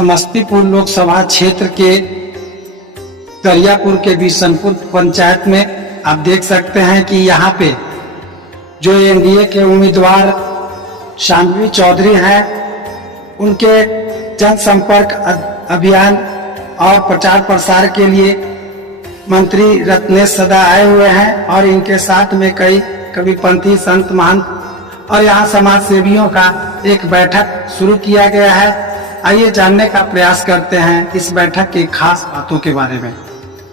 समस्तीपुर लोकसभा क्षेत्र के दरियापुर के बिशनपुर पंचायत में आप देख सकते हैं कि यहाँ पे जो एनडीए के उम्मीदवार शांभवी चौधरी हैं, उनके जनसंपर्क अभियान और प्रचार प्रसार के लिए मंत्री रत्नेश सदा आए हुए हैं और इनके साथ में कई कविपंथी संत महंत और यहाँ समाज सेवियों का एक बैठक शुरू किया गया है। आइए जानने का प्रयास करते हैं इस बैठक की खास बातों के बारे में।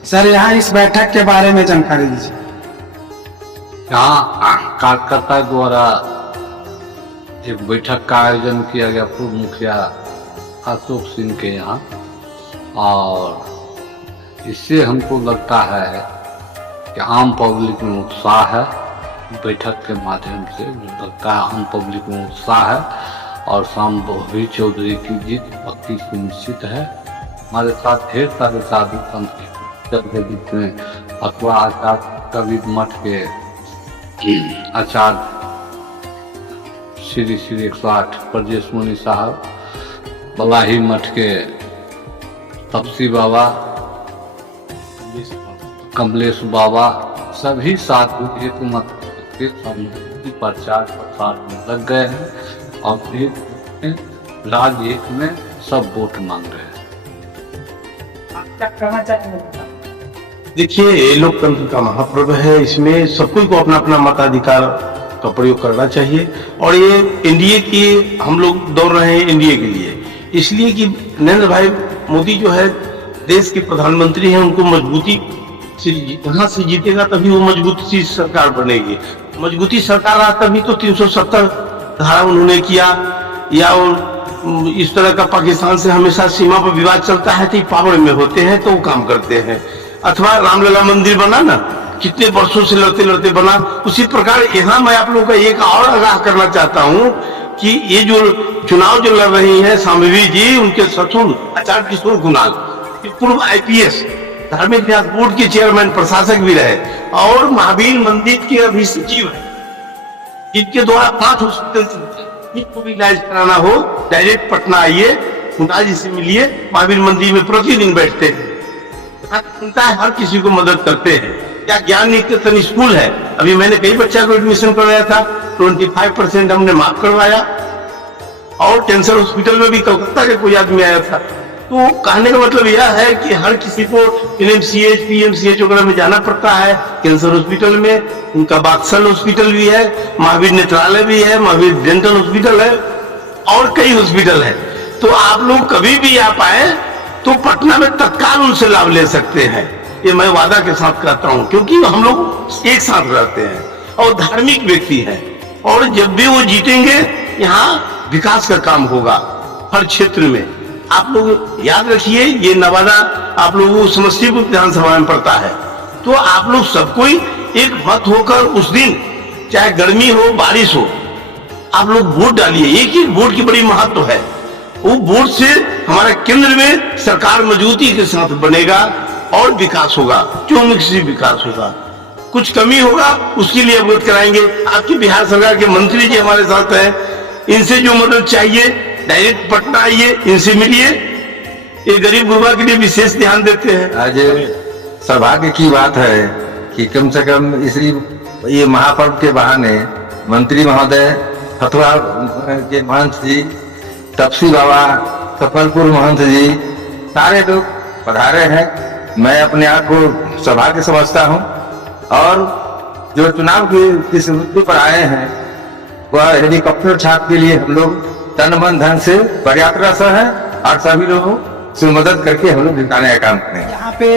सर, यहाँ इस बैठक के बारे में जानकारी दीजिए। यहाँ कार्यकर्ता द्वारा एक बैठक का आयोजन किया गया पूर्व मुखिया अशोक सिंह के यहाँ, और इससे हमको लगता है कि आम पब्लिक में उत्साह है। बैठक के माध्यम से लगता है आम पब्लिक में उत्साह है और शांभवी चौधरी की जीत पक्की सुनिश्चित है। हमारे साथ ढेर सारे साधु संत के बीच में अथवा आचार्य कबीर मठ के आचार्य श्री श्री 108 ब्रजेश मुनि साहब, बलाही मठ के तपसी बाबा, कमलेश बाबा, सभी साधु एक मत के प्रचार प्रसार में लग गए हैं और फिर राज्य एक में सब वोट मांग रहे हैं। देखिए, ये लोकतंत्र का महापर्व है, इसमें सबको को अपना अपना मताधिकार का प्रयोग करना चाहिए। और ये एनडीए की हम लोग दौड़ रहे हैं एनडीए के लिए, इसलिए कि नरेंद्र भाई मोदी जो है देश के प्रधानमंत्री हैं, उनको मजबूती से यहाँ से जीतेगा तभी वो मजबूती सरकार बनेगी। मजबूती सरकार रहा तभी तो 370 धारा उन्होंने किया, या इस तरह का पाकिस्तान से हमेशा सीमा पर विवाद चलता है तो पावर में होते हैं तो वो काम करते हैं। अथवा रामलला मंदिर बना ना, कितने वर्षों से लड़ते लड़ते बना, उसी प्रकार यहाँ मैं आप लोगों का एक और आगाह करना चाहता हूँ कि ये जो चुनाव जो लड़ रही है शांभवी जी, उनके ससुर आचार्य किशोर कुणाल पूर्व आईपीएस धार्मिक न्यास बोर्ड के चेयरमैन प्रशासक भी रहे और महावीर मंदिर के अभी सचिव है, जिनके द्वारा 5 हॉस्पिटल को भी इलाज कराना हो डायरेक्ट पटना आइए, कुणाल जी से मिलिए। महावीर मंदिर में प्रतिदिन बैठते हैं, हर किसी को मदद करते हैं। या ज्ञान निकेतन स्कूल है, अभी मैंने कई बच्चा को एडमिशन करवाया था, 25% हमने माफ करवाया। और कैंसर हॉस्पिटल में भी कलकत्ता के कोई आदमी आया था। तो कहने का मतलब यह है कि हर किसी को एनएमसीएच पीएमसीएच वगैरह में जाना पड़ता है। कैंसर हॉस्पिटल में उनका बाक्सल हॉस्पिटल भी है, महावीर नेत्रालय भी है, महावीर डेंटल हॉस्पिटल है और कई हॉस्पिटल है। तो आप लोग कभी भी आ पाए तो पटना में तत्काल उनसे लाभ ले सकते हैं, ये मैं वादा के साथ कहता हूँ, क्योंकि हम लोग एक साथ रहते हैं और धार्मिक व्यक्ति हैं। और जब भी वो जीतेंगे यहाँ विकास का काम होगा हर क्षेत्र में। आप लोग याद रखिए, ये नवादा आप लोगों को समस्तीपुर विधानसभा में पड़ता है, तो आप लोग सबको एक मत होकर उस दिन चाहे गर्मी हो बारिश हो आप लोग वोट डालिए। एक ही वोट की बड़ी महत्व है। वो वोट से हमारे केंद्र में सरकार मजबूती के साथ बनेगा और विकास होगा, चौमुखी विकास होगा। कुछ कमी होगा उसके लिए अवगत कराएंगे। आपकी बिहार सरकार के मंत्री जी हमारे साथ हैं, इनसे जो मदद चाहिए डायरेक्ट पटना आइए, इनसे मिलिए। ये गरीब गुरबा के लिए विशेष ध्यान देते हैं। आज सौभाग्य की बात है कि कम से कम इसी ये महापर्व के बहाने मंत्री महोदय, हथुआ के महंत जी, तपसी बाबा, सफलपुर महंत जी, सारे लोग पधारे हैं। मैं अपने आप को सौभाग्य समझता हूँ। और जो चुनाव की मुद्दे पर आए हैं वह हेलीकॉप्टर छाप के लिए हम लोग तन मन धन से प्रयासरत है और सभी लोगों से मदद करके हम लोग जिताने का काम करें। यहाँ पे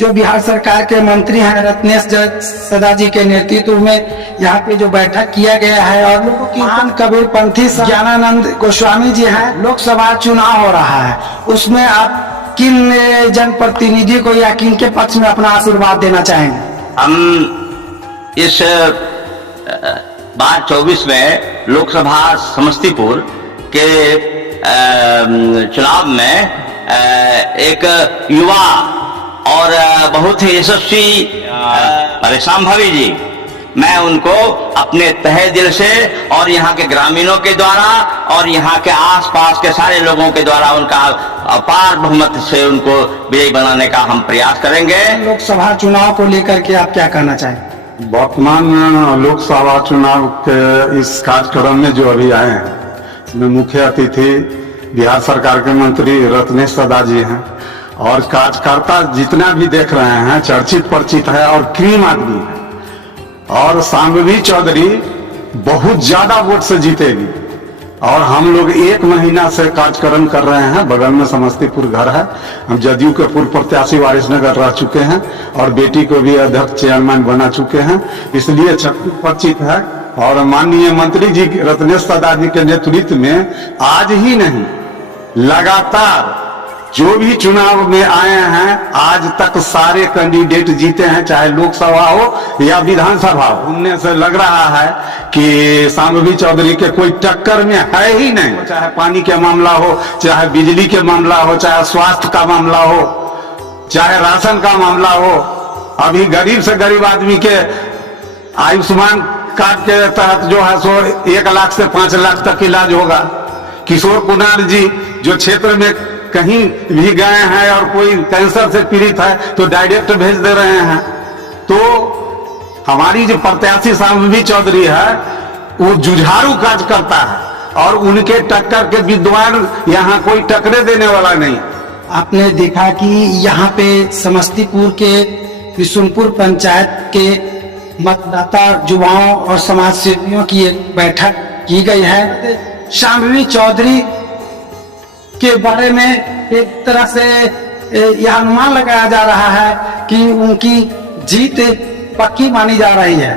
जो बिहार सरकार के मंत्री हैं रत्नेश सदा जी के नेतृत्व में यहाँ पे जो बैठक किया गया है और लोगों की कबीरपंथी ज्ञानानंद गोस्वामी जी हैं। लोकसभा चुनाव हो रहा है, उसमें आप किन जनप्रतिनिधि को या किन के पक्ष में अपना आशीर्वाद देना चाहेंगे? हम इस बार 24 में लोकसभा समस्तीपुर के चुनाव में एक युवा और बहुत ही यशस्वी शांभवी जी मैं उनको अपने तहे दिल से और यहाँ के ग्रामीणों के द्वारा और यहाँ के आसपास के सारे लोगों के द्वारा उनका अपार बहुमत से उनको विजयी बनाने का हम प्रयास करेंगे। लोकसभा चुनाव को लेकर के आप क्या कहना चाहें? वर्तमान लोकसभा चुनाव के इस कार्यक्रम में जो अभी आए हैं, इसमें मुख्य अतिथि बिहार सरकार के मंत्री रत्नेश सदा जी हैं और कार्यकर्ता जितना भी देख रहे हैं चर्चित परिचित है और क्रीम आदमी है और शांभवी चौधरी बहुत ज्यादा वोट से जीतेगी। और हम लोग 1 महीना से कार्यक्रम कर रहे हैं, बगल में समस्तीपुर घर है, हम जदयू के पूर्व प्रत्याशी वारिसनगर रह चुके हैं और बेटी को भी अध्यक्ष चेयरमैन बना चुके हैं, इसलिए परिचित है। और माननीय मंत्री जी रत्नेश सदा जी के नेतृत्व में आज ही नहीं लगातार जो भी चुनाव में आए हैं आज तक सारे कैंडिडेट जीते हैं, चाहे लोकसभा हो या विधानसभा हो। उनमें से लग रहा है कि शांभवी चौधरी के कोई टक्कर में है ही नहीं, चाहे पानी के मामला हो, चाहे बिजली के मामला हो, चाहे स्वास्थ्य का मामला हो, चाहे राशन का मामला हो। अभी गरीब से गरीब आदमी के आयुष्मान कार्ड के तहत जो है सो 1 लाख से 5 लाख तक इलाज होगा। किशोर कुमार जी जो क्षेत्र में कहीं भी गए हैं और कोई कैंसर से पीड़ित है तो डायरेक्ट भेज दे रहे हैं। तो हमारी जो प्रत्याशी शांभवी चौधरी है वो जुझारू कार्य करता है और उनके टक्कर के विद्वान यहाँ कोई टक्करे देने वाला नहीं। आपने देखा कि यहाँ पे समस्तीपुर के विशुनपुर पंचायत के मतदाता युवाओं और समाज सेवियों की एक बैठक की गई है। शांभवी चौधरी के बारे में एक तरह से यह अनुमान लगाया जा रहा है कि उनकी जीत पक्की मानी जा रही है,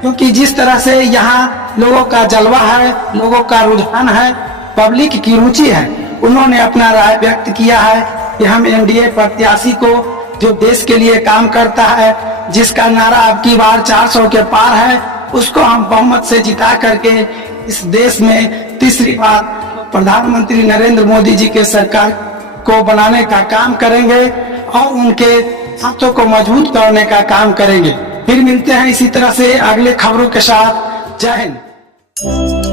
क्योंकि जिस तरह से यहाँ लोगों का जलवा है, लोगों का रुझान है, पब्लिक की रुचि है, उन्होंने अपना राय व्यक्त किया है कि हम एनडीए प्रत्याशी को जो देश के लिए काम करता है, जिसका नारा अब की बार 400 के पार है, उसको हम बहुमत से जिता करके इस देश में तीसरी बार प्रधानमंत्री नरेंद्र मोदी जी के सरकार को बनाने का काम करेंगे और उनके हाथों को मजबूत करने का काम करेंगे। फिर मिलते हैं इसी तरह से अगले खबरों के साथ। जय हिंद।